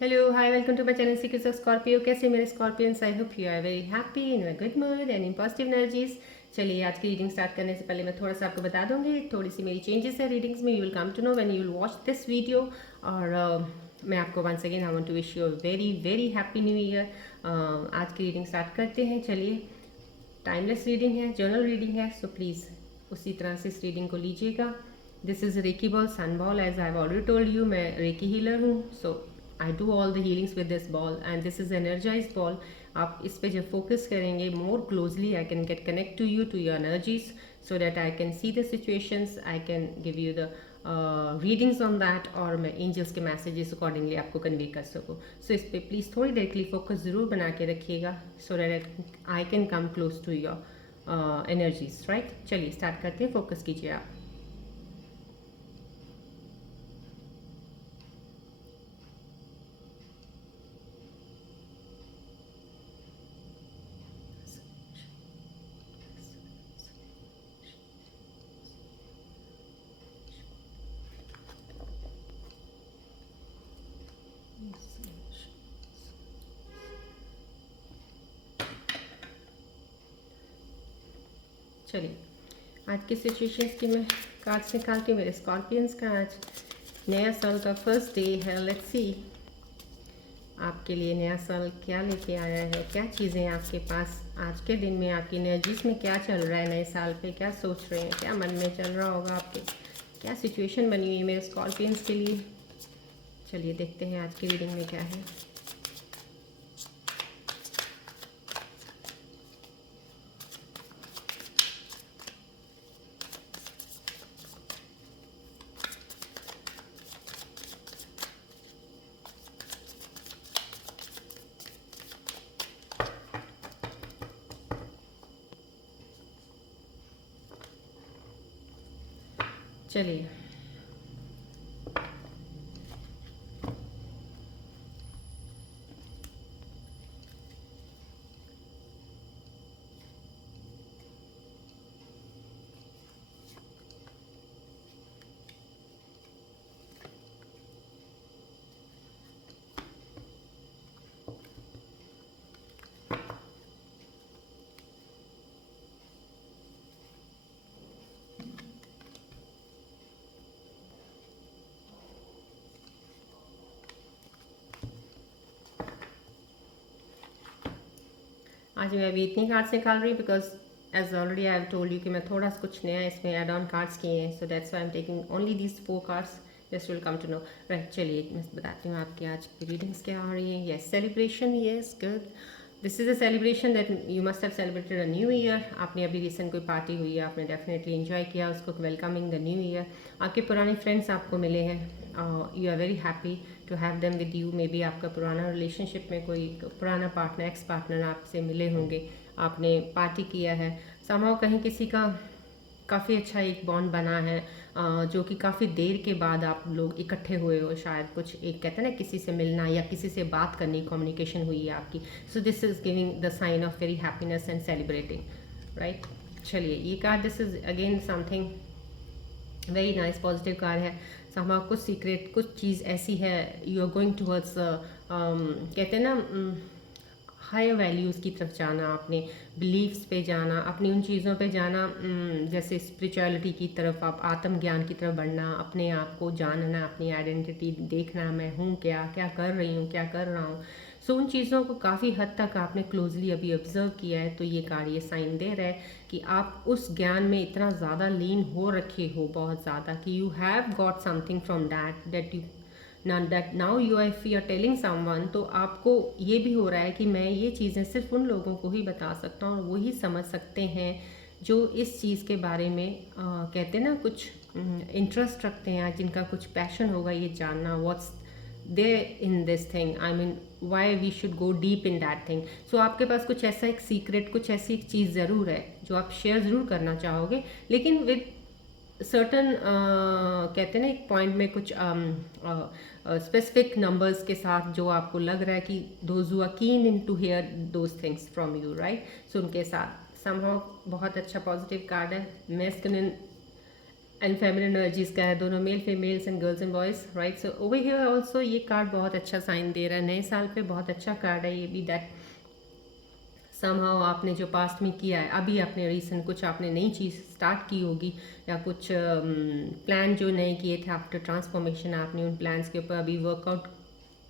Hello, hi, welcome to my channel Secrets of Scorpio. कैसे मेरे scorpions? I hope you are very happy in a good mood and in positive energies. चलिए आज की reading start करने से पहले मैं थोड़ा सा आपको बता दूंगी, थोड़ी सी मेरी चेंजेस है रीडिंग्स में। You will come to know when you will watch this video. और मैं आपको once again I want to wish you a very very happy new year. आज की रीडिंग स्टार्ट करते हैं। चलिए, टाइमलेस रीडिंग है, जर्नल रीडिंग है, सो प्लीज़ उसी तरह से इस रीडिंग को लीजिएगा। This is reiki ball, sun ball, as I have already told you, मैं रेकी हीलर हूँ। So I do all the healings with this ball and this is energize ball. आप इस पे जब फोकस करेंगे more closely, I can get connect to you, to your energies, so that I can see the situations, I can give you the readings on that, और मैं angels के messages accordingly आपको convey कर सकूँ। सो इस पर please थोड़ी देर के लिए फोकस ज़रूर बना के रखिएगा, so that I can come close to your energies, right. चलिए स्टार्ट करते हैं, फोकस कीजिए आप। चलिए आज की सिचुएशंस की मैं कार्ड्स निकालती हूँ मेरे स्कॉर्पियंस का। आज नया साल का फर्स्ट डे है। लेट्स सी आपके लिए नया साल क्या लेके आया है, क्या चीज़ें आपके पास आज के दिन में, आपकी एनर्जीज में क्या चल रहा है, नए साल पे क्या सोच रहे हैं, क्या मन में चल रहा होगा आपके, क्या सिचुएशन बनी हुई है मेरे स्कॉर्पियंस के लिए। चलिए देखते हैं आज की रीडिंग में क्या है। चलिए आज मैं अभी इतनी कार्ड्स निकाल रही हूँ because as already I have told you कि मैं थोड़ा सा कुछ नया इसमें एड ऑन कार्ड्स किए हैं, so that's why I am taking only these 4 cards, just will come to know, right. चलिए मैं बताती हूँ आपकी आज की रीडिंग्स क्या हो रही है। Yes, celebration, yes, good. This is a celebration that you must have celebrated a new year. आपने अभी रिसेंट कोई पार्टी हुई है, आपने डेफिनेटली एंजॉय किया उसको, वेलकमिंग द न्यू ईयर। आपके पुराने फ्रेंड्स आपको मिले हैं, you are very happy to have them with you. Maybe आपका पुराना रिलेशनशिप में कोई पुराना पार्टनर, एक्स पार्टनर आपसे मिले होंगे, आपने पार्टी किया है। समहाउ कहीं किसी का काफ़ी अच्छा एक बॉन्ड बना है, जो कि काफ़ी देर के बाद आप लोग इकट्ठे हुए हो, शायद कुछ एक कहते हैं ना किसी से मिलना या किसी से बात करनी, कम्युनिकेशन हुई है आपकी। So this is giving the sign of very happiness and celebrating, right. चलिए ये card, this is again something very nice, positive card है। समा कुछ सीक्रेट, कुछ चीज़ ऐसी है, यू आर गोइंग टूवर्ड्स कहते हैं ना हायर वैल्यूज़ की तरफ जाना, अपने बिलीव्स पे जाना, अपनी उन चीज़ों पे जाना, जैसे स्पिरिचुअलिटी की तरफ, आप आत्मज्ञान की तरफ बढ़ना, अपने आप को जानना, अपनी आइडेंटिटी देखना, मैं हूँ क्या, क्या कर रही हूँ, क्या कर रहा हूँ। सो उन चीज़ों को काफ़ी हद तक आपने क्लोजली अभी ऑब्जर्व किया है, तो ये कार्ड ये साइन दे रहा है कि आप उस ज्ञान में इतना ज़्यादा लीन हो रखे हो, बहुत ज़्यादा, कि you have got something from that you now you if you are telling someone, तो आपको ये भी हो रहा है कि मैं ये चीज़ें सिर्फ उन लोगों को ही बता सकता हूँ और वही समझ सकते हैं जो इस चीज़ के बारे में कहते हैं ना कुछ इंटरेस्ट रखते हैं, जिनका कुछ पैशन होगा ये जानना, what's they in this thing, I mean why we should go deep in that thing. So आपके पास कुछ ऐसा एक सीक्रेट, कुछ ऐसी एक चीज़ ज़रूर है जो आप शेयर ज़रूर करना चाहोगे, लेकिन विद सर्टन कहते हैं ना एक पॉइंट में कुछ स्पेसिफिक नंबर्स के साथ, जो आपको लग रहा है कि those who are keen in to hear those things from you, right. So उनके साथ समहाउ बहुत अच्छा पॉजिटिव कार्ड है। मैस्कुलिन एंड फेमिनिन एनर्जीज का है, दोनों male females and girls and boys, right. So over here also ये card बहुत अच्छा साइन दे रहा है, नए साल पे बहुत अच्छा कार्ड है ये भी, दैट समहाउ आपने जो पास्ट में किया है, अभी आपने रीसेंट कुछ आपने नई चीज़ स्टार्ट की होगी, या कुछ प्लान जो नए किए थे आफ्टर ट्रांसफॉर्मेशन, आपने उन प्लान्स के ऊपर अभी वर्कआउट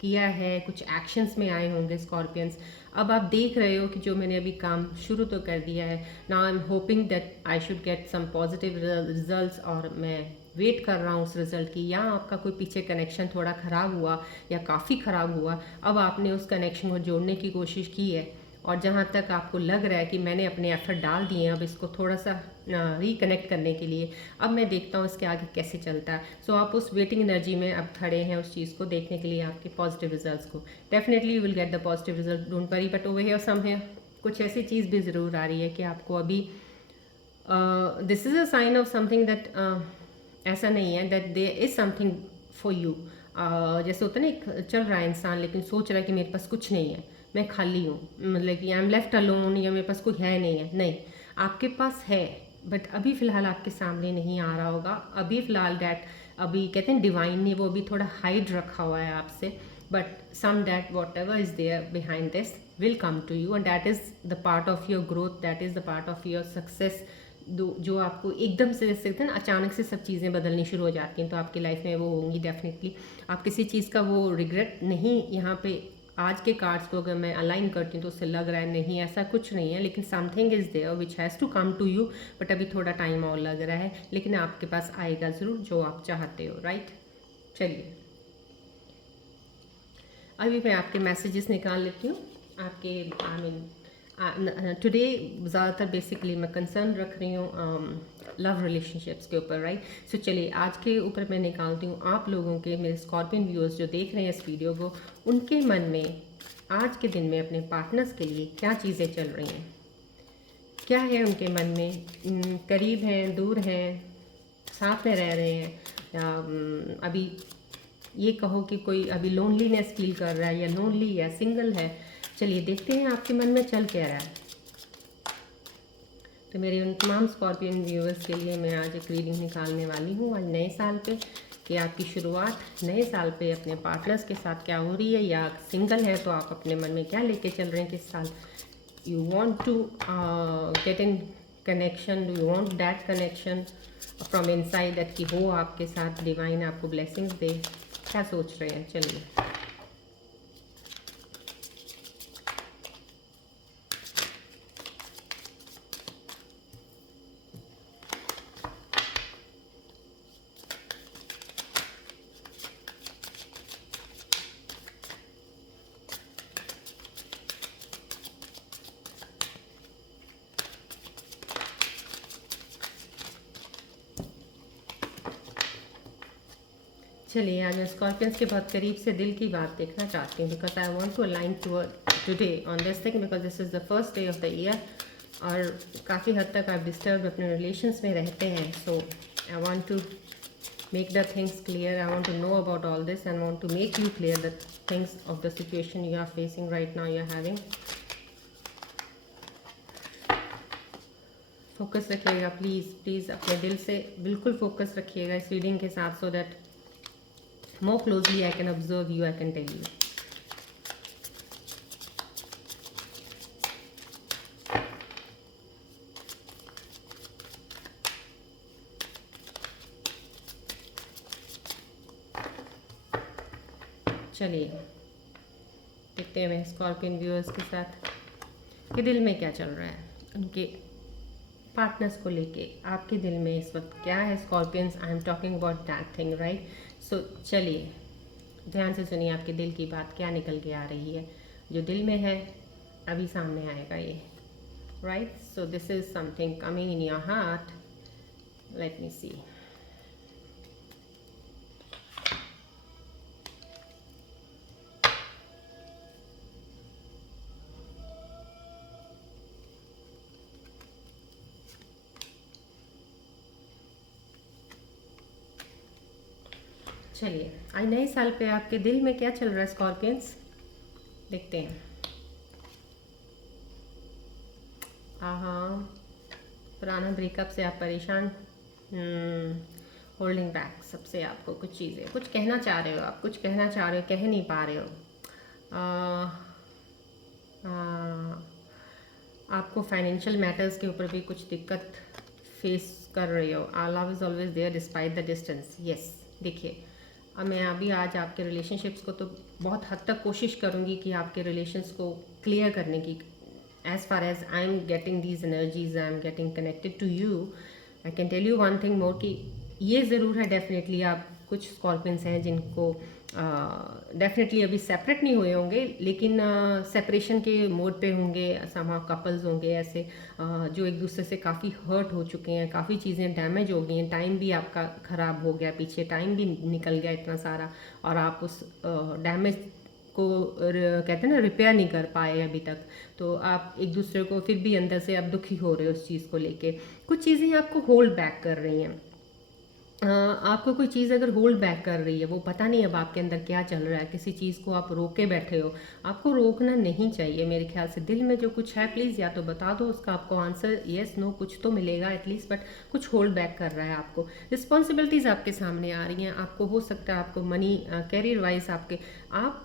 किया है, कुछ एक्शंस में आए होंगे स्कॉर्पियंस। अब आप देख रहे हो कि जो मैंने अभी काम शुरू तो कर दिया है, now I am hoping that I should get some positive results, और मैं वेट कर रहा हूँ उस रिज़ल्ट की। या आपका कोई पीछे कनेक्शन थोड़ा ख़राब हुआ या काफ़ी ख़राब हुआ, अब आपने उस कनेक्शन को जोड़ने की कोशिश की है, और जहाँ तक आपको लग रहा है कि मैंने अपने एफर्ट डाल दिए हैं अब इसको थोड़ा सा रिकनेक्ट करने के लिए, अब मैं देखता हूँ इसके आगे कैसे चलता है। सो आप उस वेटिंग एनर्जी में अब खड़े हैं उस चीज़ को देखने के लिए, आपके पॉजिटिव रिजल्ट्स को। Definitely you will get the positive result, don't worry. But over here some है कुछ ऐसी चीज़ भी ज़रूर आ रही है कि आपको अभी this is a sign of something that, ऐसा नहीं है that there is something for you. जैसे होता है ना, एक चल रहा है इंसान लेकिन सोच रहा है कि मेरे पास कुछ नहीं है, मैं खाली हूँ, मतलब कि आई एम लेफ्ट अलोन, या मेरे पास कोई है नहीं है। नहीं, आपके पास है, बट अभी फ़िलहाल आपके सामने नहीं आ रहा होगा। अभी फ़िलहाल डैट, अभी कहते हैं डिवाइन ने वो अभी थोड़ा हाइड रखा हुआ है आपसे, but some that whatever is there behind this will come to you, and that is the part of your growth, that is the part of your success. जो आपको एकदम से जैसे ना अचानक से सब चीज़ें बदलनी शुरू हो जाती हैं, तो आपकी लाइफ में वो होंगी डेफिनेटली। आप किसी चीज़ का वो रिग्रेट नहीं, यहाँ पे आज के कार्ड्स को अगर मैं अलाइन करती हूँ तो उससे लग रहा है नहीं ऐसा कुछ नहीं है, लेकिन something is there which has to come to you, but अभी थोड़ा टाइम और लग रहा है, लेकिन आपके पास आएगा ज़रूर जो आप चाहते हो, राइट। चलिए अभी मैं आपके मैसेजेस निकाल लेती हूँ आपके, आई मीन टुडे ज़्यादातर बेसिकली मैं कंसर्न रख रही हूँ लव रिलेशनशिप्स के ऊपर, राइट। सो चलिए आज के ऊपर मैं निकालती हूँ आप लोगों के, मेरे स्कॉर्पियन व्यूअर्स जो देख रहे हैं इस वीडियो को, उनके मन में आज के दिन में अपने पार्टनर्स के लिए क्या चीज़ें चल रही हैं, क्या है उनके मन में, करीब हैं, दूर हैं, साथ में रह रहे हैं, या अभी ये कहो कि कोई अभी लोनलीनेस फील कर रहा है, या लोनली है, सिंगल है। चलिए देखते हैं आपके मन में चल क्या रहा है। तो मेरे उन तमाम स्कॉर्पियन व्यूअर्स के लिए मैं आज एक रीडिंग निकालने वाली हूँ आज नए साल पे, कि आपकी शुरुआत नए साल पे अपने पार्टनर्स के साथ क्या हो रही है, या सिंगल है तो आप अपने मन में क्या लेके चल रहे हैं किस साल। You want to get in connection, you want that connection from inside, that कि हो आपके साथ, डिवाइन आपको ब्लेसिंग्स दे, क्या सोच रहे हैं। चलिए चलिए आज मैं स्कॉर्पियंस के बहुत करीब से दिल की बात देखना चाहती हूँ, because I want to align today on this thing, because this is the first day of the year, और काफ़ी हद तक आप डिस्टर्ब अपने रिलेशंस में रहते हैं। So I want to make the things clear, I want to know about all this and want to make you clear the things of the situation you are facing right now, you are having. Focus रखिएगा please please, अपने दिल से बिल्कुल focus रखिएगा इस reading के साथ, so that more closely I can observe you, I can tell you. चलिए देखते हैं मैं स्कॉर्पियन व्यूअर्स के साथ कि दिल में क्या चल रहा है, उनके पार्टनर्स को लेके आपके दिल में इस वक्त क्या है Scorpions. I am talking about that thing, right. So चलिए ध्यान से सुनिए आपके दिल की बात क्या निकल के आ रही है, जो दिल में है अभी सामने आएगा ये, right. So this is something coming in your heart, let me see. चलिए आज नए साल पे आपके दिल में क्या चल रहा है स्कॉर्पियंस, देखते हैं। हाँ, पुराना ब्रेकअप से आप परेशान, होल्डिंग बैक सबसे आपको कुछ चीज़ें, कुछ कहना चाह रहे हो आप, कुछ कहना चाह रहे हो, कह नहीं पा रहे हो। आ, आ, आपको फाइनेंशियल मैटर्स के ऊपर भी कुछ दिक्कत फेस कर रहे हो। Love is always there despite the distance. Yes, देखिए अब मैं अभी आज आपके रिलेशनशिप्स को तो बहुत हद तक कोशिश करूँगी कि आपके रिलेशंस को क्लियर करने की। As far as I am getting these energies, I am getting connected to you, I can tell you one thing more कि ये ज़रूर है डेफिनेटली आप कुछ स्कॉर्पियंस हैं जिनको डेफिनेटली अभी सेपरेट नहीं हुए होंगे, लेकिन सेपरेशन के मोड पे होंगे। समा कपल्स होंगे ऐसे जो एक दूसरे से काफ़ी हर्ट हो चुके हैं, काफ़ी चीज़ें डैमेज हो गई हैं, टाइम भी आपका ख़राब हो गया, पीछे टाइम भी निकल गया इतना सारा, और आप उस डैमेज को कहते हैं ना रिपेयर नहीं कर पाए अभी तक। तो आप एक दूसरे को फिर भी अंदर से आप दुखी हो रहे हो उस चीज़ को लेके। कुछ चीज़ें आपको होल्ड बैक कर रही हैं। आपको कोई चीज़ अगर होल्ड बैक कर रही है, वो पता नहीं अब आपके अंदर क्या चल रहा है, किसी चीज़ को आप रोके बैठे हो। आपको रोकना नहीं चाहिए मेरे ख्याल से। दिल में जो कुछ है प्लीज़ या तो बता दो, उसका आपको आंसर येस नो कुछ तो मिलेगा एटलीस्ट, बट कुछ होल्ड बैक कर रहा है आपको। रिस्पॉन्सिबिलिटीज़ आपके सामने आ रही हैं। आपको हो सकता है आपको मनी कैरियर वाइज आपके, आप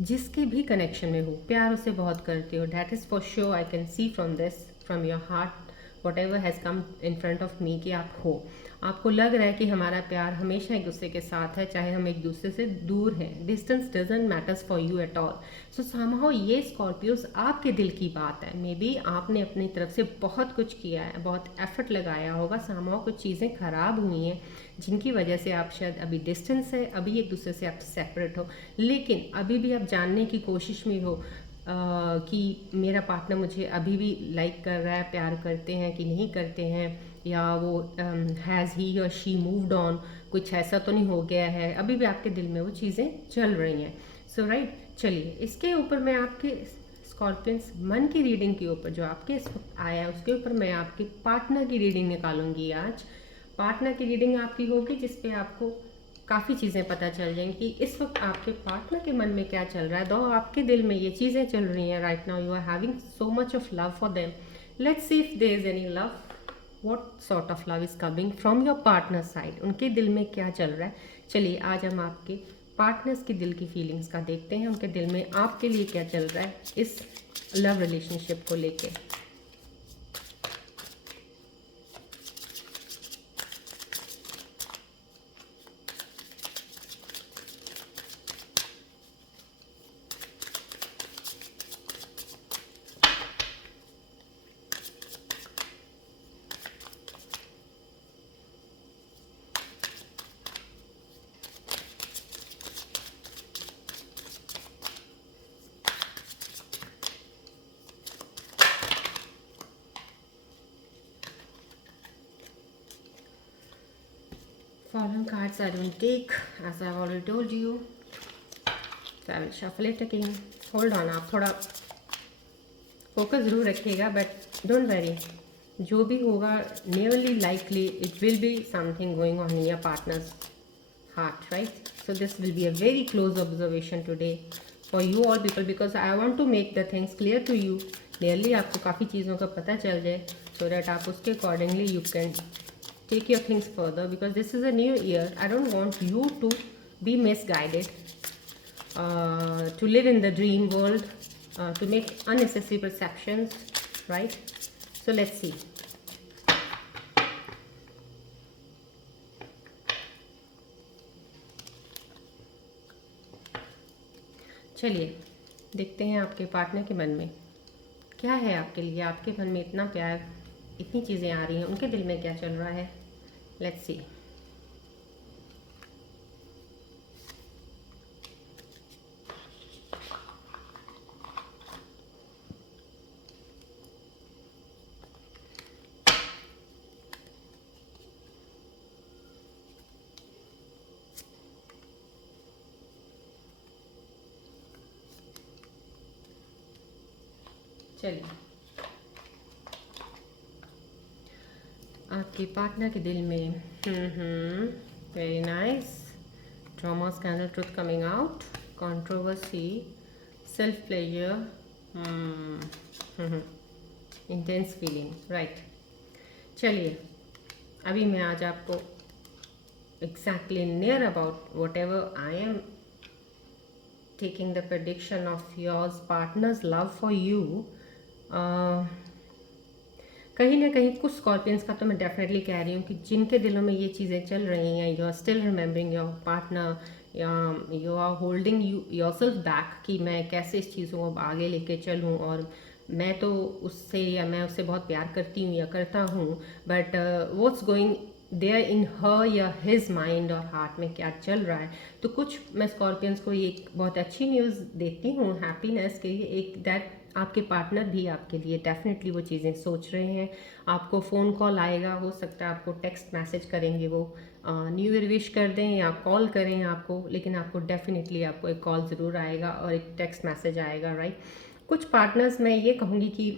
जिसके भी कनेक्शन में हो प्यार उसे बहुत करते हो। That is for sure, I can C from this, from your heart, what ever has come in front of me, कि आप हो, आपको लग रहा है कि हमारा प्यार हमेशा एक दूसरे के साथ है, चाहे हम एक दूसरे से दूर हैं। Distance doesn't matters for you eight all. So somehow ये स्कॉर्पियोज आपके दिल की बात है। मे बी आपने अपनी तरफ से बहुत कुछ किया है, बहुत एफर्ट लगाया होगा, समहाउ कुछ चीज़ें ख़राब हुई हैं जिनकी वजह से आप शायद अभी डिस्टेंस है, अभी एक दूसरे से आप सेपरेट हो, लेकिन अभी भी आप जानने की कोशिश में हो कि मेरा पार्टनर मुझे अभी भी लाइक कर रहा है, प्यार करते हैं कि नहीं करते हैं, या वो हैज़ ही और शी मूव्ड ऑन, कुछ ऐसा तो नहीं हो गया है। अभी भी आपके दिल में वो चीज़ें चल रही हैं। सो राइट, चलिए इसके ऊपर मैं आपके स्कॉर्पियंस मन की रीडिंग के ऊपर जो आपके इस वक्त आया है उसके ऊपर मैं आपके पार्टनर की रीडिंग निकालूंगी आज। पार्टनर की रीडिंग आपकी होगी जिसपे आपको काफ़ी चीज़ें पता चल जाएंगी कि इस वक्त आपके पार्टनर के मन में क्या चल रहा है। दो आपके दिल में ये चीज़ें चल रही हैं right now, you are having so much of love for them. Let's see if there is any love, what sort of love is coming from your partner side. उनके दिल में क्या चल रहा है। चलिए आज हम आपके पार्टनर्स की दिल की फीलिंग्स का देखते हैं, उनके दिल में आपके लिए क्या चल रहा है इस लव रिलेशनशिप को लेके। Fallen cards I don't take, as I've already told you. So I will shuffle it again. Hold on, आप थोड़ा फोकस ज़रूर रखिएगा, बट डोंट वरी, जो भी होगा nearly likely it will be something going on in your partners heart, right? So this will be a very close observation today for you all people, because I want to make the things clear to you. Clearly आपको काफ़ी चीज़ों का पता चल जाए, so that आप उसके accordingly you can take your things further, because this is a new year. I don't want you to be misguided, to live in the dream world, to make unnecessary perceptions, right? So let's see. चलिए देखते हैं आपके partner के मन में क्या है आपके लिए। आपके मन में इतना प्यार, इतनी चीज़ें आ रही हैं, उनके दिल में क्या चल रहा है। Let's see. चलिए आपके पार्टनर के दिल में very nice drama scandal truth coming out controversy self pleasure intense feeling, right. चलिए अभी मैं आज आपको exactly near about whatever I am taking the prediction of yours partner's love for you. uh, कहीं ना कहीं कुछ स्कॉर्पियंस का तो मैं डेफिनेटली कह रही हूँ कि जिनके दिलों में ये चीज़ें चल रही हैं, you are still remembering your partner, या you are holding your self back कि मैं कैसे इस चीज़ों को आगे लेके चलूँ, और मैं तो उससे या मैं उससे बहुत प्यार करती हूँ या करता हूँ, but what's going there in her या हिज माइंड और हार्ट में क्या चल रहा है। तो कुछ मैं स्कॉर्पियंस को एक बहुत अच्छी न्यूज़ देती हूँ हैप्पीनेस के लिए, एक दैट आपके पार्टनर भी आपके लिए डेफिनेटली वो चीज़ें सोच रहे हैं। आपको फ़ोन कॉल आएगा, हो सकता है आपको टेक्स्ट मैसेज करेंगे, वो न्यू ईयर विश कर दें या कॉल करें आपको, लेकिन आपको डेफिनेटली आपको एक कॉल ज़रूर आएगा और एक टेक्स्ट मैसेज आएगा, राइट। कुछ पार्टनर्स मैं ये कहूँगी कि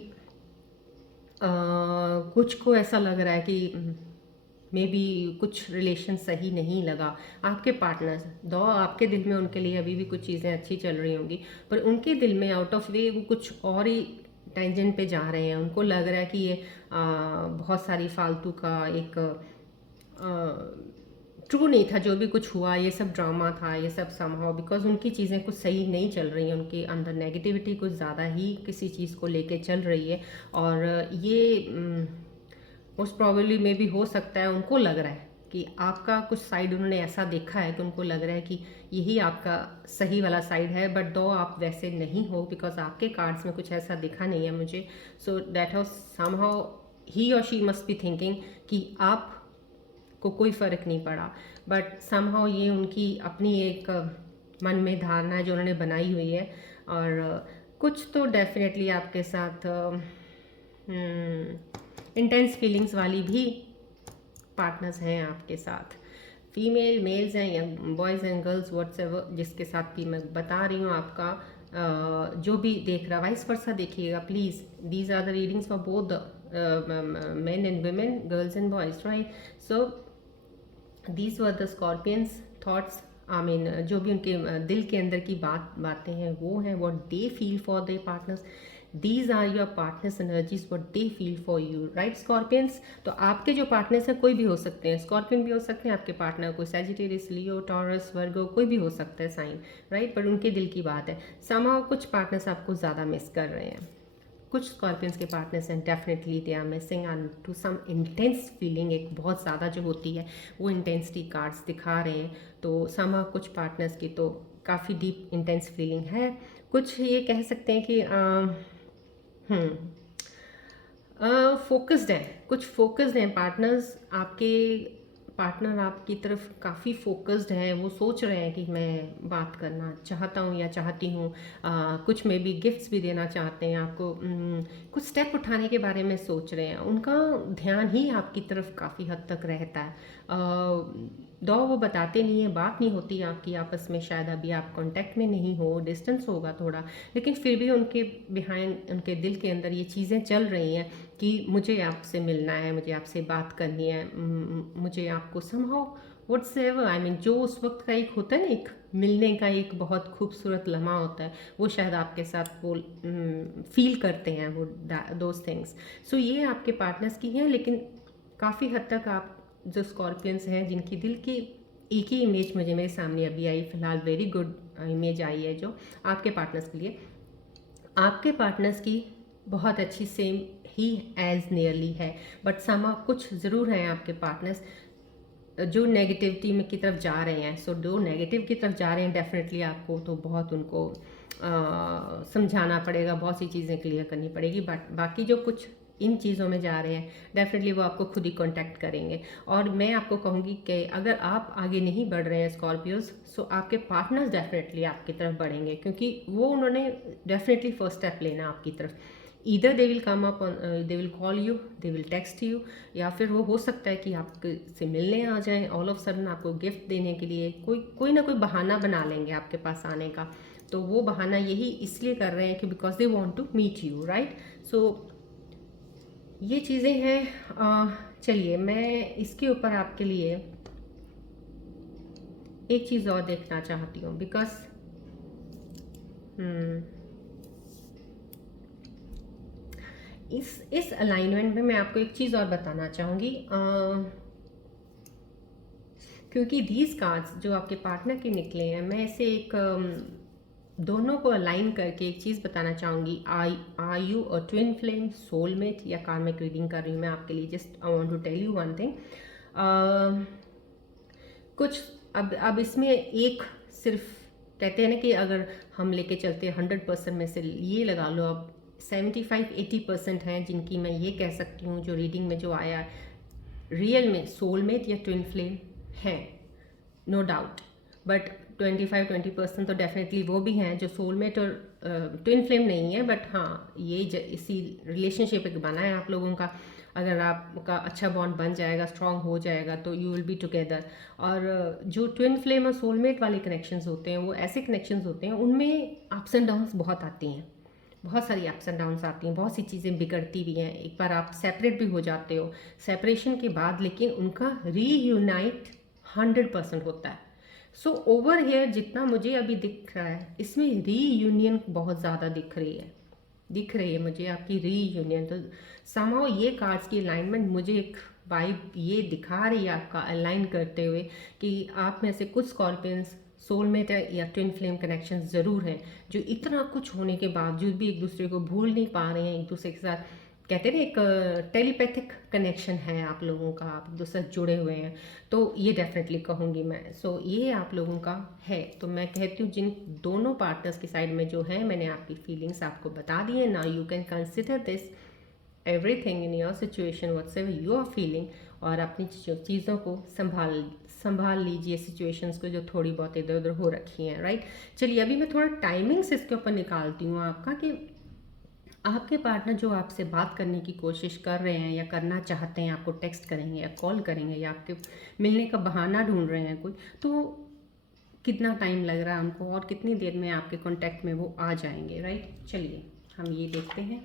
कुछ को ऐसा लग रहा है कि मे बी कुछ रिलेशन सही नहीं लगा। आपके पार्टनर्स दो आपके दिल में उनके लिए अभी भी कुछ चीज़ें अच्छी चल रही होंगी, पर उनके दिल में आउट ऑफ वे वो कुछ और ही टेंजेंट पे जा रहे हैं। उनको लग रहा है कि ये बहुत सारी फालतू का एक ट्रू नहीं था जो भी कुछ हुआ, ये सब ड्रामा था, ये सब समहाउ बिकॉज उनकी चीज़ें कुछ सही नहीं चल रही हैं, उनके अंदर नेगेटिविटी कुछ ज़्यादा ही किसी चीज़ को लेके चल रही है। और ये मोस्ट प्रॉबेबली में भी हो सकता है उनको लग रहा है कि आपका कुछ साइड उन्होंने ऐसा देखा है कि उनको लग रहा है कि यही आपका सही वाला साइड है, बट दो आप वैसे नहीं हो बिकॉज आपके कार्ड्स में कुछ ऐसा दिखा नहीं है मुझे। सो दैट हाउ समहाउ ही और शी मस्ट बी थिंकिंग कि आप को कोई फ़र्क नहीं पड़ा, बट समहाउ ये उनकी अपनी एक मन में धारणा है जो उन्होंने बनाई हुई है। और कुछ तो डेफिनेटली आपके साथ इंटेंस फीलिंग्स वाली भी पार्टनर्स हैं आपके साथ, फीमेल मेल्स हैं या बॉयज़ एंड गर्ल्स व्हाट्सएवर, जिसके साथ भी मैं बता रही हूँ आपका जो भी देख रहा वाइस वर्सा देखिएगा please. These are the readings for both the men and women, girls and boys, right? So these were the scorpions thoughts, I mean जो भी उनके दिल के अंदर की बातें हैं वो हैं, what they feel for their partners, these are your partners energies, what they feel for you, right scorpions. तो आपके जो पार्टनर्स हैं कोई भी हो सकते हैं, स्कॉर्पियन भी हो सकते हैं आपके पार्टनर, कोई सैजिटेरियस, लियो, टॉरस, वर्गो, कोई भी हो सकता है साइन, राइट। पर उनके दिल की बात है, समहाउ कुछ पार्टनर्स आपको ज़्यादा मिस कर रहे हैं। कुछ स्कॉर्पियंस के पार्टनर्स हैं definitely they are missing on to some intense feeling, एक बहुत ज़्यादा जो होती है वो इंटेंसिटी कार्ड्स दिखा रहे हैं। तो समा कुछ पार्टनर्स की तो काफ़ी डीप इंटेंस फीलिंग है। कुछ ये कह सकते हैं कि फोकस्ड हैं, कुछ फोकस्ड हैं पार्टनर्स, आपके पार्टनर आपकी तरफ काफ़ी फोकस्ड है, वो सोच रहे हैं कि मैं बात करना चाहता हूँ या चाहती हूँ, कुछ में भी गिफ्ट्स भी देना चाहते हैं आपको, कुछ स्टेप उठाने के बारे में सोच रहे हैं, उनका ध्यान ही आपकी तरफ काफ़ी हद तक रहता है। दो वो बताते नहीं है, बात नहीं होती आपकी आपस में, शायद अभी आप कांटेक्ट में नहीं हो, डिस्टेंस होगा थोड़ा, लेकिन फिर भी उनके बिहाइंड, उनके दिल के अंदर ये चीज़ें चल रही हैं कि मुझे आपसे मिलना है, मुझे आपसे बात करनी है, मुझे आपको समहाउ व्हाट्सएवर, आई मीन जो उस वक्त का एक होता है ना, एक मिलने का एक बहुत खूबसूरत लम्हा होता है, वो शायद आपके साथ वो फील करते हैं वो दोज थिंग्स। सो ये आपके पार्टनर्स की हैं, लेकिन काफ़ी हद तक आप जो स्कॉर्पियंस हैं जिनकी दिल की एक ही इमेज मुझे मेरे सामने अभी आई फ़िलहाल, वेरी गुड इमेज आई है जो आपके पार्टनर्स के लिए, आपके पार्टनर्स की बहुत अच्छी सेम ही एज नियरली है, बट समा कुछ ज़रूर हैं आपके पार्टनर्स जो नेगेटिविटी में की तरफ जा रहे हैं। सो जो नेगेटिव की तरफ जा रहे हैं डेफिनेटली आपको तो बहुत उनको समझाना पड़ेगा, बहुत सी चीज़ें क्लियर करनी पड़ेगी, बट बाकी जो कुछ इन चीज़ों में जा रहे हैं डेफिनेटली वो आपको खुद ही कांटेक्ट करेंगे। और मैं आपको कहूँगी कि अगर आप आगे नहीं बढ़ रहे हैं स्कॉर्पियोज, सो आपके पार्टनर्स डेफिनेटली आपकी तरफ बढ़ेंगे, क्योंकि वो उन्होंने डेफिनेटली फर्स्ट स्टेप लेना आपकी तरफ। Either they will come up, they will call you, they will text you, या फिर वो हो सकता है कि आपसे मिलने आ जाएं, ऑल ऑफ सडन आपको गिफ्ट देने के लिए कोई ना कोई बहाना बना लेंगे आपके पास आने का। तो वो बहाना यही इसलिए कर रहे हैं कि because they want to meet you, right. So ये चीज़ें हैं। चलिए मैं इसके ऊपर आपके लिए एक चीज़ और देखना चाहती हूँ, बिकॉज इस अलाइनमेंट में मैं आपको एक चीज़ और बताना चाहूँगी। क्योंकि दीज कार्ड्स जो आपके पार्टनर के निकले हैं, मैं ऐसे एक दोनों को अलाइन करके एक चीज़ बताना चाहूँगी। Are you a twin flame, soulmate या कार्मिक रीडिंग कर रही हूँ मैं आपके लिए। Just I want to tell you one thing. कुछ अब इसमें एक सिर्फ कहते हैं ना कि अगर हम लेके चलते हैं 100% में से ये लगा लो अब 75-80% हैं जिनकी मैं ये कह सकती हूँ जो रीडिंग में जो आया रियल में सोलमेट या ट्विन फ्लेम हैं, नो डाउट। बट 25-20% तो डेफिनेटली वो भी हैं जो सोलमेट और ट्विन फ्लेम नहीं है, बट हाँ ये इसी रिलेशनशिप एक बना है आप लोगों का। अगर आपका अच्छा बॉन्ड बन जाएगा, स्ट्रांग हो जाएगा, तो यू विल बी टुगेदर। और जो ट्विन फ्लेम और सोलमेट वाले कनेक्शंस होते हैं वो ऐसे कनेक्शंस होते हैं उनमें अप्स एंड डाउन्स बहुत आती हैं, बहुत सारी अप्स एंड डाउन्स आती हैं, बहुत सी चीज़ें बिगड़ती भी हैं। एक बार आप सेपरेट भी हो जाते हो, सेपरेशन के बाद लेकिन उनका रीयूनाइट 100% होता है। सो ओवर हेयर जितना मुझे अभी दिख रहा है इसमें रीयूनियन बहुत ज़्यादा दिख रही है मुझे आपकी रीयूनियन। तो समहाउ ये कार्ड्स की अलाइनमेंट मुझे एक वाइब ये दिखा रही है आपका अलाइन करते हुए कि आप में से कुछ स्कॉर्पियंस सोलमेट या ट्विन फ्लेम कनेक्शन ज़रूर हैं जो इतना कुछ होने के बावजूद भी एक दूसरे को भूल नहीं पा रहे हैं, एक दूसरे के साथ कहते हैं ना एक टेलीपैथिक कनेक्शन है आप लोगों का, आप एक दूसरे से जुड़े हुए हैं। तो ये डेफिनेटली कहूँगी मैं। सो ये आप लोगों का है। तो मैं कहती हूँ जिन दोनों पार्टनर्स की साइड में जो है मैंने आपकी फीलिंग्स आपको बता दी है। Now you can consider this everything in your situation whatever you are feeling, और अपनी चीज़ों को संभाल लीजिए, सिचुएशंस को जो थोड़ी बहुत इधर उधर हो रखी हैं, राइट। चलिए अभी मैं थोड़ा टाइमिंग्स इसके ऊपर निकालती हूँ आपका कि आपके पार्टनर जो आपसे बात करने की कोशिश कर रहे हैं या करना चाहते हैं, आपको टेक्स्ट करेंगे या कॉल करेंगे या आपके मिलने का बहाना ढूंढ रहे हैं कोई, तो कितना टाइम लग रहा है उनको और कितनी देर में आपके कांटेक्ट में वो आ जाएंगे, राइट। चलिए हम ये देखते हैं।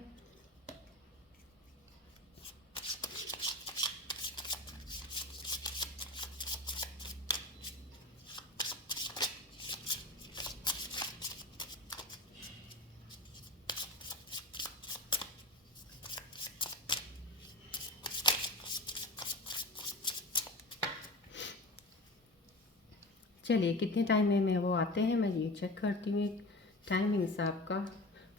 चलिए कितने टाइम में वो आते हैं मैं ये चेक करती हूँ टाइमिंग्स आपका।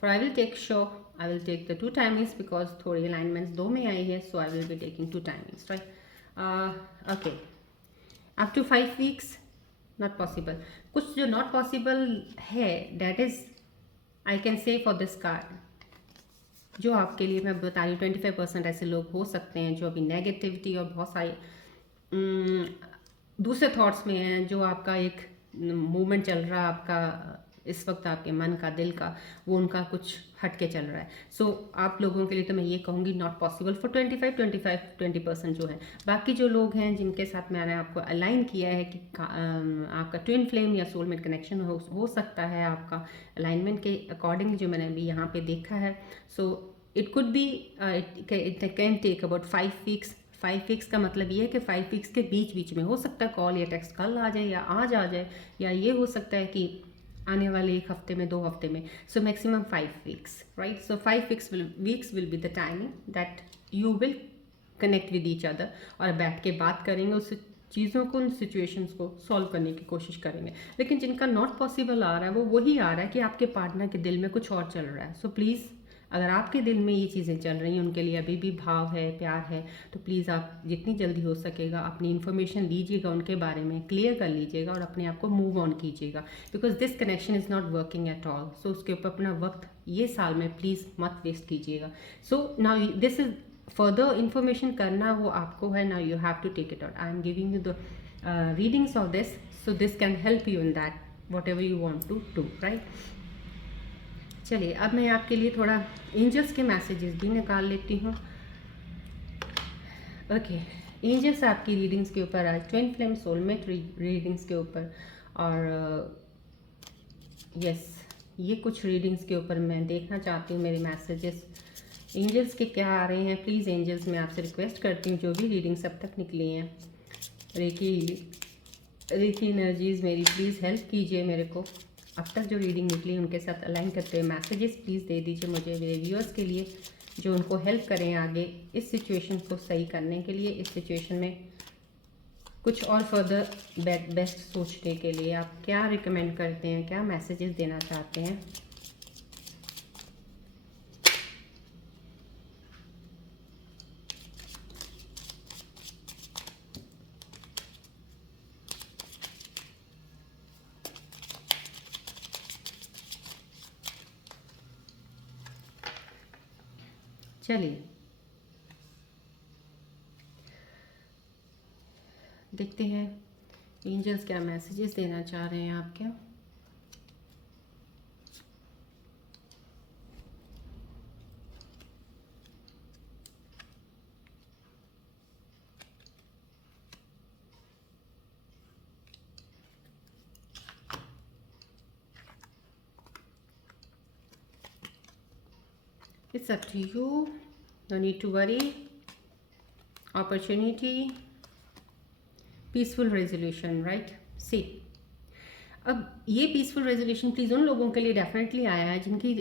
For I will take so I will take the 2 timings because थोड़ी अलाइनमेंट्स 2 में आई है, so I will be taking 2 timings, right. Okay, up to 5 weeks not possible. कुछ जो नॉट पॉसिबल है that is I can say for this card जो आपके लिए मैं बता रही हूँ 25% ऐसे लोग हो सकते हैं जो अभी नेगेटिविटी और बहुत सारी दूसरे थॉट्स में हैं, जो आपका एक मूवमेंट चल रहा है आपका इस वक्त आपके मन का दिल का, वो उनका कुछ हट के चल रहा है। सो आप लोगों के लिए तो मैं ये कहूँगी नॉट पॉसिबल फॉर 20% जो है। बाकी जो लोग हैं जिनके साथ मैंने आपको अलाइन किया है कि आपका ट्विन फ्लेम या सोलमेट कनेक्शन हो सकता है आपका अलाइनमेंट के अकॉर्डिंग जो मैंने अभी यहाँ पे देखा है। So it could be it can take about 5 weeks. 5 weeks का मतलब ये है कि 5 वीक्स के बीच में हो सकता है कॉल या टेक्स्ट कल आ जाए या आज आ जाए, या ये हो सकता है कि आने वाले 1 हफ्ते में 2 हफ्ते में। So maximum 5 weeks, right. So 5 weeks will be the timing that you will connect with each other और बैठ के बात करेंगे, उस चीज़ों को, उन सिचुएशंस को सॉल्व करने की कोशिश करेंगे। लेकिन जिनका नॉट पॉसिबल आ रहा है वो वही आ रहा है कि आपके पार्टनर के दिल में कुछ और चल रहा है। सो प्लीज़ अगर आपके दिल में ये चीज़ें चल रही हैं, उनके लिए अभी भी भाव है, प्यार है, तो प्लीज़ आप जितनी जल्दी हो सकेगा अपनी इन्फॉर्मेशन लीजिएगा, उनके बारे में क्लियर कर लीजिएगा और अपने आप को मूव ऑन कीजिएगा, because this connection is not working at all. So उसके ऊपर अपना वक्त ये साल में प्लीज़ मत वेस्ट कीजिएगा। So now this is further information करना वो आपको है। Now you have to take it out. I am giving you the readings of this, so this can help you in that whatever you want to do, right. चलिए अब मैं आपके लिए थोड़ा एंजल्स के मैसेजेस भी निकाल लेती हूँ। ओके, एंजल्स आपकी रीडिंग्स के ऊपर आज ट्विन फ्लेम सोलमेट रीडिंग्स के ऊपर, और यस ये कुछ रीडिंग्स के ऊपर मैं देखना चाहती हूँ मेरे मैसेजेस एंजल्स के क्या आ रहे हैं। प्लीज़ एंजल्स मैं आपसे रिक्वेस्ट करती हूँ जो भी रीडिंग्स अब तक निकली हैं, रेकी एनर्जीज़ मेरी प्लीज़ हेल्प कीजिए मेरे को। अब तक जो रीडिंग निकली उनके साथ अलाइन करते हुए मैसेजेस प्लीज़ दे दीजिए मुझे, मेरे व्यूअर्स के लिए, जो उनको हेल्प करें आगे इस सिचुएशन को सही करने के लिए, इस सिचुएशन में कुछ और फर्दर बेस्ट सोचने के लिए आप क्या रिकमेंड करते हैं, क्या मैसेजेस देना चाहते हैं? चलिए देखते हैं एंजल्स क्या मैसेजेस देना चाह रहे हैं आपके। It's up to you. No need to worry. Opportunity, peaceful resolution, right? See, अब ये पीसफुल रेजोल्यूशन प्लीज़ उन लोगों के लिए डेफिनेटली आया है जिनकी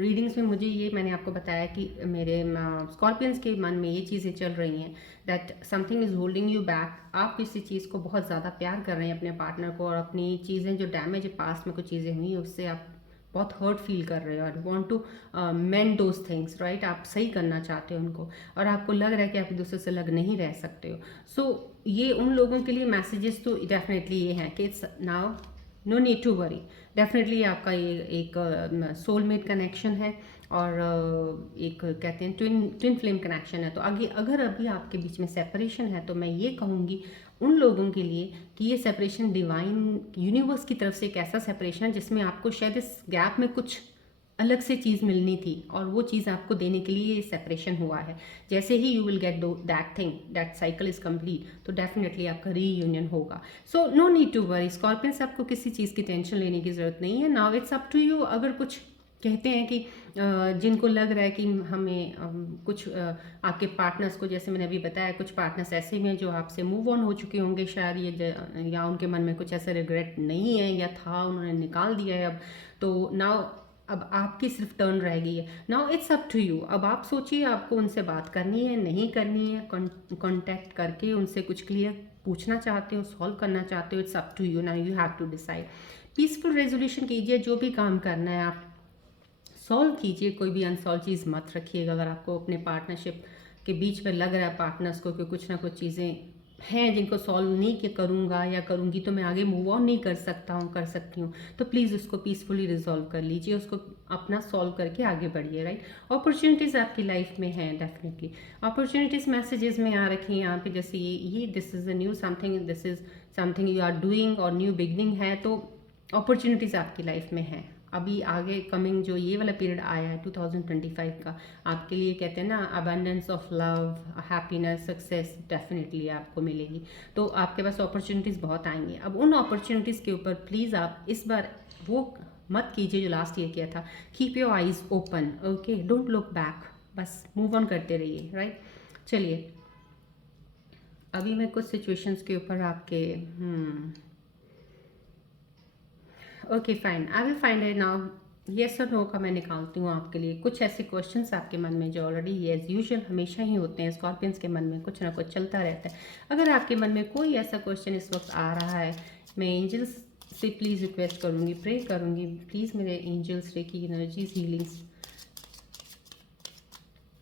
रीडिंग्स में मुझे ये मैंने आपको बताया कि मेरे स्कॉर्पियंस के मन में ये चीज़ें चल रही हैं that something is holding you back. आप किसी चीज़ को बहुत ज़्यादा प्यार कर रहे हैं अपने पार्टनर को, और अपनी चीज़ें जो डैमेज है पास्ट में कुछ चीज़ें हुई हैं उससे आप बहुत हर्ट फील कर रहे हो और want to mend those things, right? आप सही करना चाहते हो उनको, और आपको लग रहा है कि आप एक दूसरे से अलग नहीं रह सकते हो। सो ये उन लोगों के लिए मैसेजेस तो डेफिनेटली ये हैं कि it's now no need to worry. Definitely आपका ये एक सोलमेट कनेक्शन है, और एक कहते हैं ट्विन फ्लेम कनेक्शन है। तो आगे अगर अभी आपके बीच में सेपरेशन है तो मैं ये कहूँगी उन लोगों के लिए कि ये सेपरेशन डिवाइन यूनिवर्स की तरफ से एक ऐसा सेपरेशन है जिसमें आपको शायद इस गैप में कुछ अलग से चीज़ मिलनी थी, और वो चीज़ आपको देने के लिए ये सेपरेशन हुआ है। जैसे ही you will get that thing, that cycle is complete, तो डेफिनेटली आपका रीयूनियन होगा। So no need to worry Scorpions, आपको किसी चीज़ की टेंशन लेने की ज़रूरत नहीं है। Now it's up to you. अगर कुछ कहते हैं कि जिनको लग रहा है कि हमें कुछ आपके पार्टनर्स को, जैसे मैंने अभी बताया, कुछ पार्टनर्स ऐसे भी हैं जो आपसे मूव ऑन हो चुके होंगे शायद, ये या उनके मन में कुछ ऐसा रिग्रेट नहीं है या था, उन्होंने निकाल दिया है अब। तो नाउ अब आपकी सिर्फ टर्न रह गई है। Now it's up to you. अब आप सोचिए आपको उनसे बात करनी है नहीं करनी है, कॉन्टैक्ट करके उनसे कुछ क्लियर पूछना चाहते हो, सॉल्व करना चाहते हो, it's up to you. Now you have to decide. Peaceful resolution कीजिए, जो भी काम करना है आप सॉल्व कीजिए, कोई भी अनसॉल्व चीज़ मत रखिएगा। अगर आपको अपने पार्टनरशिप के बीच में लग रहा है पार्टनर्स को कि कुछ ना कुछ चीज़ें हैं जिनको सॉल्व नहीं कि करूँगा या करूँगी तो मैं आगे मूव ऑन नहीं कर सकता हूँ, कर सकती हूँ, तो प्लीज़ उसको पीसफुली रिजॉल्व कर लीजिए, उसको अपना सॉल्व करके आगे बढ़िए, राइट? अपॉर्चुनिटीज़ आपकी लाइफ में हैं डेफिनेटली। अपॉर्चुनिटीज़ मैसेजेस में आ रखी हैं यहाँ पे, जैसे ये this is a new something, this is something you are doing, और न्यू बिगनिंग है, तो अपॉर्चुनिटीज़ आपकी लाइफ में हैं। अभी आगे कमिंग जो ये वाला पीरियड आया है 2025 का, आपके लिए कहते हैं ना abundance of love, happiness, success definitely आपको मिलेगी। तो आपके पास अपॉर्चुनिटीज़ बहुत आएंगी। अब उन अपॉर्चुनिटीज़ के ऊपर प्लीज़ आप इस बार वो मत कीजिए जो लास्ट ईयर किया था। Keep your eyes open, okay, don't look back, बस मूव ऑन करते रहिए, राइट? चलिए अभी मैं कुछ सिचुएशंस के ऊपर आपके okay fine, I will find it now. Yes और नो का मैं निकालती हूँ आपके लिए कुछ ऐसे क्वेश्चंस आपके मन में जो ऑलरेडी एज यूजुअल हमेशा ही होते हैं, स्कॉर्पियंस के मन में कुछ ना कुछ चलता रहता है। अगर आपके मन में कोई ऐसा क्वेश्चन इस वक्त आ रहा है, मैं एंजल्स से प्लीज़ रिक्वेस्ट करूँगी, प्रे करूँगी, प्लीज़ मेरे angels reiki energies healings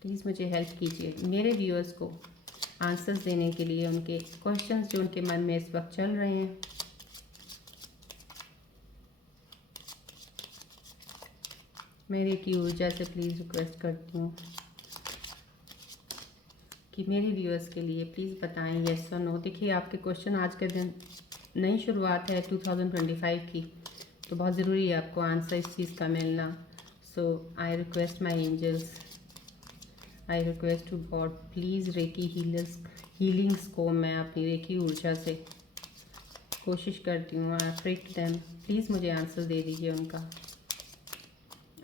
please मुझे हेल्प कीजिए मेरे व्यूअर्स को आंसर्स देने के लिए उनके क्वेश्चंस जो उनके मन में इस वक्त चल रहे हैं। मेरे की ऊर्जा से प्लीज़ रिक्वेस्ट करती हूँ कि मेरे व्यूअर्स के लिए प्लीज़ बताएं येस और नो। देखिए आपके क्वेश्चन, आज के दिन नई शुरुआत है 2025 की, तो बहुत ज़रूरी है आपको आंसर इस चीज़ का मिलना। So I request my angels, I request to God please reiki healings को मैं अपनी रेकी ऊर्जा से कोशिश करती हूँ। I pray to them, please मुझे आंसर दे दीजिए उनका।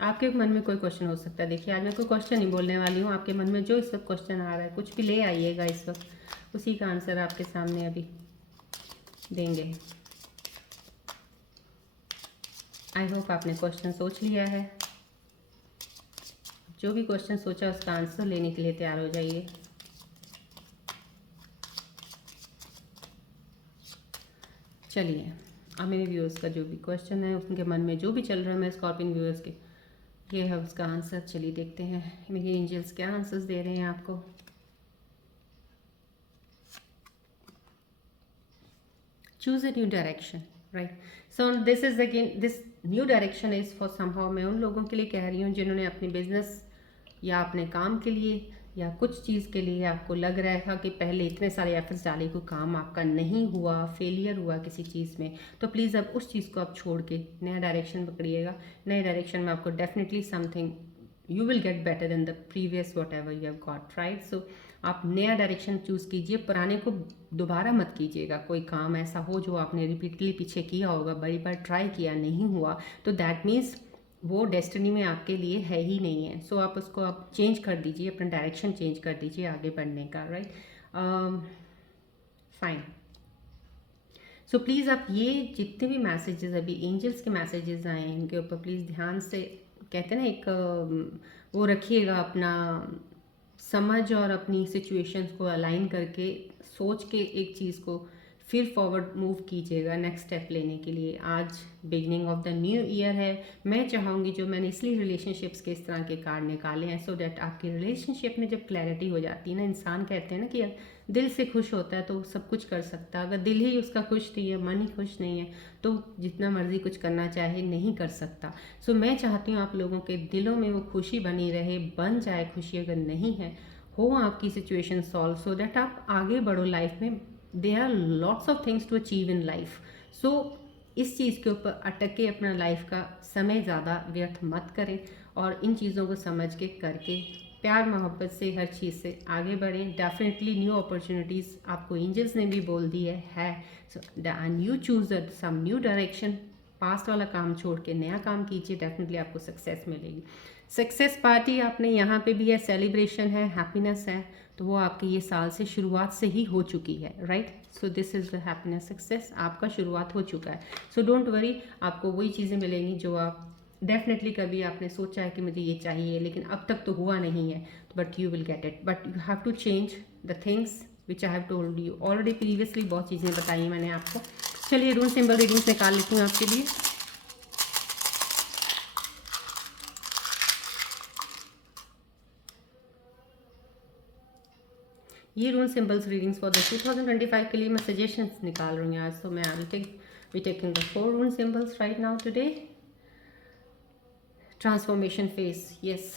आपके मन में कोई क्वेश्चन हो सकता है, देखिए आज मैं कोई क्वेश्चन नहीं बोलने वाली हूँ, आपके मन में जो इस वक्त क्वेश्चन आ रहा है कुछ भी ले आइएगा इस वक्त, उसी का आंसर आपके सामने अभी देंगे। आई होप आपने क्वेश्चन सोच लिया है, जो भी क्वेश्चन सोचा उसका आंसर लेने के लिए तैयार हो जाइए। चलिए, अब मेरे व्यूअर्स का जो भी क्वेश्चन है, उनके मन में जो भी चल रहा है, मैं स्कॉर्पियन व्यूअर्स के, ये है उसका आंसर। चलिए देखते हैं मेरे एंजल्स क्या आंसर्स दे रहे हैं आपको। Choose a new direction, right. So this is again, this new direction is for somehow, मैं उन लोगों के लिए कह रही हूँ जिन्होंने अपने बिजनेस या अपने काम के लिए या कुछ चीज़ के लिए आपको लग रहा था कि पहले इतने सारे एफर्ट्स डाले, कोई काम आपका नहीं हुआ, फेलियर हुआ किसी चीज़ में, तो प्लीज़ अब उस चीज़ को आप छोड़ के नया डायरेक्शन पकड़िएगा। नए डायरेक्शन में आपको definitely something, you will get better than the previous whatever you have got, right. So आप नया डायरेक्शन चूज़ कीजिए, पुराने को दोबारा मत कीजिएगा। कोई काम ऐसा हो जो आपने रिपीटली पीछे किया होगा, बड़ी बार ट्राई किया, नहीं हुआ, तो दैट मीन्स वो डेस्टिनी में आपके लिए है ही नहीं है। सो आप उसको आप चेंज कर दीजिए, अपना डायरेक्शन चेंज कर दीजिए आगे बढ़ने का, राइट। फाइन। सो प्लीज़ आप ये जितने भी मैसेजेस अभी एंजल्स के मैसेजेस आए हैं, इनके ऊपर प्लीज़ ध्यान से, कहते हैं ना एक वो रखिएगा, अपना समझ और अपनी सिचुएशंस को अलाइन करके सोच के एक चीज़ को फिर फॉरवर्ड मूव कीजिएगा नेक्स्ट स्टेप लेने के लिए। आज beginning of the new year है, मैं चाहूँगी, जो मैंने इसलिए रिलेशनशिप्स के इस तरह के कार्ड निकाले हैं, सो डैट आपकी रिलेशनशिप में जब क्लैरिटी हो जाती है ना, इंसान कहते हैं ना कि दिल से खुश होता है तो सब कुछ कर सकता है, अगर दिल ही उसका खुश नहीं है, मन ही खुश नहीं है, तो जितना मर्जी कुछ करना चाहे नहीं कर सकता। सो मैं चाहती हूँ आप लोगों के दिलों में वो खुशी बनी रहे, बन जाए खुशी, अगर नहीं है हो आपकी सिचुएशन सॉल्व, सो दैट आप आगे बढ़ो लाइफ में। There are lots of things to achieve in life. So इस चीज़ के ऊपर अटक के अपना लाइफ का समय ज़्यादा व्यर्थ मत करें, और इन चीज़ों को समझ के करके प्यार मोहब्बत से हर चीज़ से आगे बढ़ें। डेफिनेटली न्यू अपॉर्चुनिटीज़ आपको एंजल्स ने भी बोल दी है। So and you choose some new direction, past वाला काम छोड़ के नया काम कीजिए, डेफिनेटली आपको सक्सेस मिलेगी। सक्सेस पार्टी आपने यहाँ पे भी है, सेलिब्रेशन है, हैप्पीनेस है, तो वो आपके ये साल से शुरुआत से ही हो चुकी है, right. So this is the happiness, success आपका शुरुआत हो चुका है। सो डोंट वरी, आपको वही चीज़ें मिलेंगी जो आप डेफिनेटली कभी आपने सोचा है कि मुझे ये चाहिए, लेकिन अब तक तो हुआ नहीं है, but you will get it. But you have to change the things which I have told you already previously, बहुत चीज़ें बताई हैं मैंने आपको। चलिए रूल सिंबल रीडिंग्स निकाल लेती हूँ आपके लिए। ये rule symbols readings for the 2025 के लिए मैं सजेशंस निकाल रही हूँ आज। तो मैं we taking the 4 rule symbols right now today. Transformation phase, yes.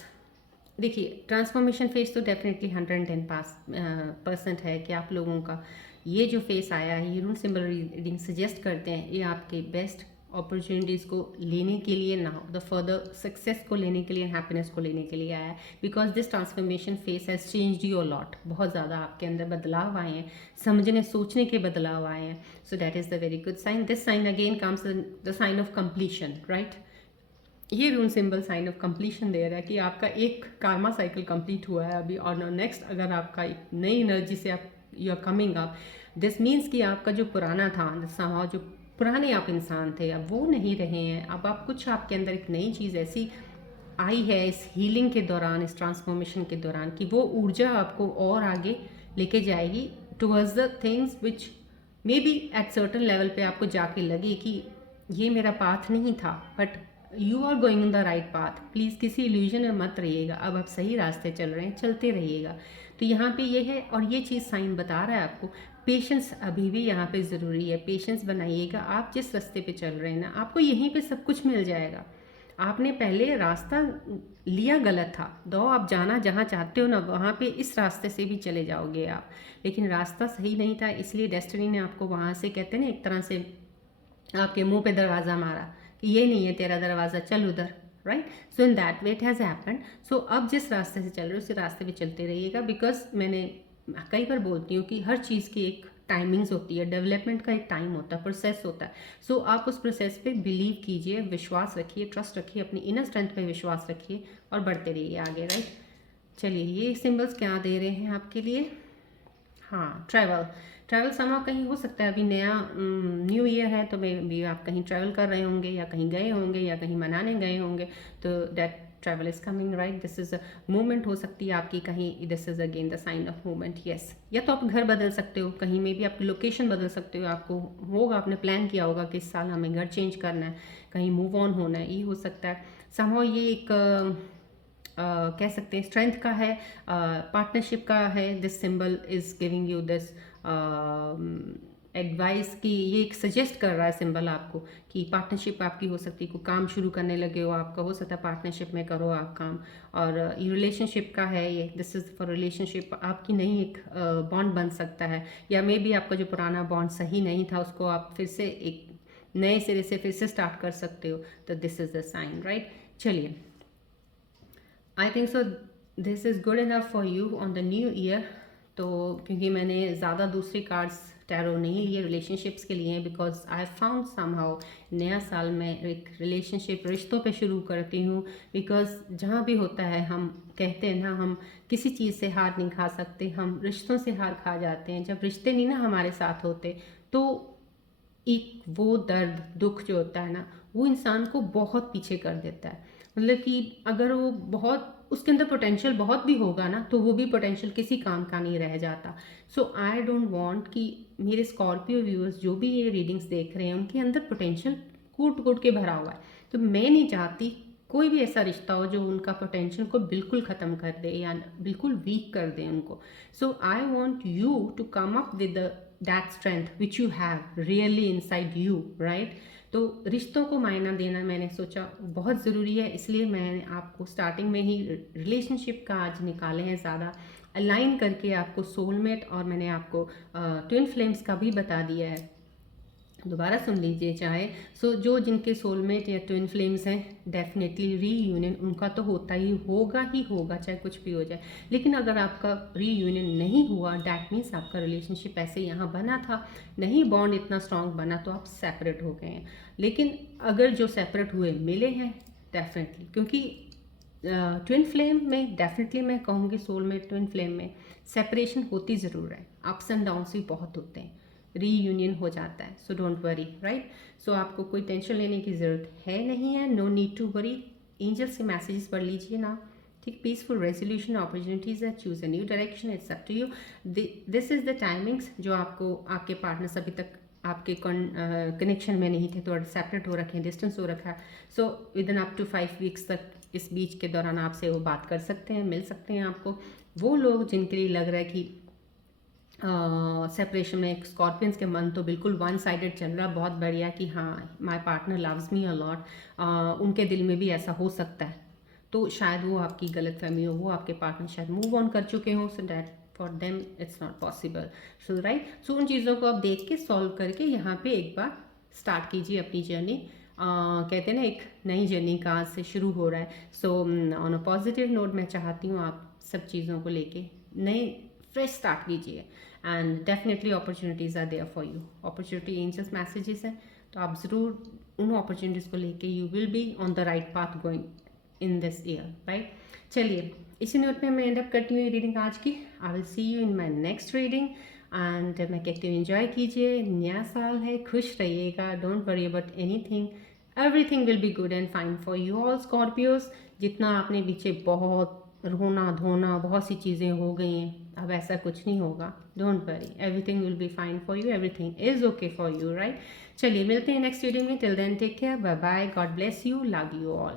देखिए ट्रांसफॉर्मेशन फेज तो डेफिनेटली 110% है कि आप लोगों का ये जो फेस आया है, ये रूल सिंबल रीडिंग सजेस्ट करते हैं, ये आपके बेस्ट अपॉर्चुनिटीज़ को लेने के लिए ना, द फर्दर सक्सेस को लेने के लिए, हैप्पीनेस को लेने के लिए आया है। Because this transformation face has changed you a lot, बहुत ज़्यादा आपके अंदर बदलाव आए हैं, समझने सोचने के बदलाव आए हैं। So that is the very good sign. This sign again comes the sign of completion, right. ये rule symbol sign of completion दे रहा है कि आपका एक कार्मा साइकिल कंप्लीट हुआ है अभी, और नेक्स्ट अगर आपका एक नई एनर्जी से आप you are coming up, this means कि आपका जो पुराना था, समाज जो पुराने आप इंसान थे, अब वो नहीं रहे हैं। अब आप कुछ, आपके अंदर एक नई चीज़ ऐसी आई है इस हीलिंग के दौरान, इस ट्रांसफॉर्मेशन के दौरान, कि वो ऊर्जा आपको और आगे लेके जाएगी towards the things which may be at certain level पे आपको जाके लगे कि ये मेरा पाथ नहीं था, but you are going in the right path. Please किसी इल्यूजन में मत रहिएगा, अब आप सही रास्ते चल रहे हैं, चलते रहिएगा। तो यहाँ पे ये है, और ये चीज़ साइन बता रहा है आपको, पेशेंस अभी भी यहाँ पे ज़रूरी है। पेशेंस बनाइएगा, आप जिस रास्ते पे चल रहे हैं ना, आपको यहीं पे सब कुछ मिल जाएगा। आपने पहले रास्ता लिया गलत था, दो आप जाना जहाँ चाहते हो ना, वहाँ पे इस रास्ते से भी चले जाओगे आप, लेकिन रास्ता सही नहीं था, इसलिए डेस्टिनी ने आपको वहाँ से, कहते हैं ना, एक तरह से आपके मुंह पे दरवाज़ा मारा कि ये नहीं है तेरा दरवाज़ा, चल उधर, right. So in that way it has happened. So अब जिस रास्ते से चल रहे हो उसी रास्ते पे चलते रहिएगा। बिकॉज मैंने कई बार बोलती हूँ कि हर चीज़ की एक टाइमिंग्स होती है, डेवलपमेंट का एक टाइम होता है, प्रोसेस होता है। सो आप उस प्रोसेस पे बिलीव कीजिए, विश्वास रखिए, ट्रस्ट रखिए, अपनी इनर स्ट्रेंथ पे विश्वास रखिए और बढ़ते रहिए आगे, राइट। चलिए ये सिम्बल्स क्या दे रहे हैं आपके लिए। हाँ, ट्रैवल। ट्रैवल समा कहीं हो सकता है, अभी नया न्यू ईयर है तो मे भी आप कहीं ट्रैवल कर रहे होंगे या कहीं गए होंगे या कहीं मनाने गए होंगे, तो that travel is coming, right. This is a movement हो सकती है आपकी कहीं, this is again the sign of movement, yes. या तो आप घर बदल सकते हो, कहीं में भी आपकी लोकेशन बदल सकते हो, आपको होगा, आपने प्लान किया होगा कि इस साल हमें घर चेंज करना है, कहीं मूव ऑन होना है, ये हो सकता है। समहाउ ये एक कह सकते हैं स्ट्रेंथ का है, पार्टनरशिप का है। This symbol is giving you this advice की, ये एक सजेस्ट कर रहा है सिंबल आपको कि पार्टनरशिप आपकी हो सकती है, कोई काम शुरू करने लगे हो आपका, हो सकता है पार्टनरशिप में करो आप काम। और ये रिलेशनशिप का है, ये दिस इज़ फॉर रिलेशनशिप, आपकी नई एक बॉन्ड बन सकता है, या मे बी आपका जो पुराना बॉन्ड सही नहीं था उसको आप फिर से एक नए सिरे से फिर से स्टार्ट कर सकते हो, तो this is the sign, right. चलिए, I think so this is good enough for you on the new year. तो क्योंकि मैंने ज़्यादा दूसरी कार्ड्स टैरो नहीं लिए रिलेशनशिप्स के लिए, बिकॉज आई फाउंड समहाउ नया साल में एक रिलेशनशिप रिश्तों पे शुरू करती हूँ, बिकॉज जहाँ भी होता है हम कहते हैं ना, हम किसी चीज़ से हार नहीं खा सकते, हम रिश्तों से हार खा जाते हैं। जब रिश्ते नहीं ना हमारे साथ होते तो एक वो दर्द दुख जो होता है ना, वो इंसान को बहुत पीछे कर देता है। मतलब कि अगर वो बहुत उसके अंदर पोटेंशियल बहुत भी होगा ना, तो वो भी पोटेंशियल किसी काम का नहीं रह जाता। सो आई डोंट वांट कि मेरे स्कॉर्पियो व्यूअर्स जो भी ये रीडिंग्स देख रहे हैं उनके अंदर पोटेंशियल कूट कूट के भरा हुआ है, तो मैं नहीं चाहती कोई भी ऐसा रिश्ता हो जो उनका पोटेंशियल को बिल्कुल ख़त्म कर दे या बिल्कुल वीक कर दे उनको। So I want you to come up with that strength which you have really inside you, right. तो रिश्तों को मायना देना मैंने सोचा बहुत ज़रूरी है, इसलिए मैंने आपको स्टार्टिंग में ही रिलेशनशिप का आज निकाले हैं ज़्यादा अलाइन करके आपको सोलमेट, और मैंने आपको ट्विन फ्लेम्स का भी बता दिया है, दोबारा सुन लीजिए चाहे। सो जो जिनके सोलमेट या ट्विन फ्लेम्स हैं, डेफिनेटली रीयूनियन उनका तो होता ही होगा चाहे कुछ भी हो जाए। लेकिन अगर आपका रीयूनियन नहीं हुआ, डैट मीन्स आपका रिलेशनशिप ऐसे यहाँ बना था, नहीं बॉन्ड इतना स्ट्रांग बना, तो आप सेपरेट हो गए हैं। लेकिन अगर जो सेपरेट हुए मिले हैं, डेफिनेटली, क्योंकि ट्विन फ्लेम में डेफिनेटली मैं कहूँगी सोलमेट ट्विन फ्लेम में सेपरेशन होती ज़रूर है, अप्स एंड डाउन्स भी बहुत होते हैं, रीयूनियन हो जाता है। So don't worry, right. So आपको कोई टेंशन लेने की ज़रूरत है नहीं है, no need to worry. Angels के मैसेजेस पढ़ लीजिए ना, ठीक। पीसफुल रेजोल्यूशन, अपॉर्चुनिटीज़ है, choose a new direction, it's up to you. This is the timings जो आपको आपके पार्टनर्स अभी तक आपके कनेक्शन में नहीं थे, थोड़ा सेपरेट हो रखे हैं, डिस्टेंस हो रखा है। So within up to 5 weeks तक इस बीच के दौरान आपसे वो बात कर सकते हैं, मिल सकते हैं आपको। वो लोग जिनके लिए लग रहा है कि सेपरेशन में, एक स्कॉर्पियंस के मन तो बिल्कुल वन साइडेड चल रहा है, बहुत बढ़िया कि हाँ my partner loves me a lot, उनके दिल में भी ऐसा हो सकता है। तो शायद वो आपकी गलत फहमी हो, वो आपके पार्टनर शायद मूव ऑन कर चुके हों, so that for them it's not possible. So right, so उन चीज़ों को आप देख के सॉल्व करके यहाँ पे एक बार स्टार्ट कीजिए अपनी जर्नी। कहते हैं ना, एक नई जर्नी का आज से शुरू हो रहा है। So on a positive note मैं चाहती हूँ आप सब चीज़ों को लेके नई फ्रेश स्टार्ट कीजिए, and definitely opportunities are there for you. Opportunity angels messages हैं, तो आप ज़रूर उन अपॉर्चुनिटीज़ को लेके you will be on the right path going in this year, right. चलिए, इसी नोट पे मैं एंड अप करती हूँ रीडिंग आज की। I will see you in my next reading, and मैं कहती हूँ एंजॉय कीजिए, नया साल है, खुश रहिएगा, don't worry about anything, everything will be good and fine for you all Scorpios. जितना आपने पीछे बहुत रोना धोना, बहुत सी चीज़ें हो गई हैं, अब ऐसा कुछ नहीं होगा, don't worry, everything will be fine for you, everything is okay for you, right. चलिए, मिलते हैं नेक्स्ट रीडिंग में, till then take care, bye bye, God bless you, love you all.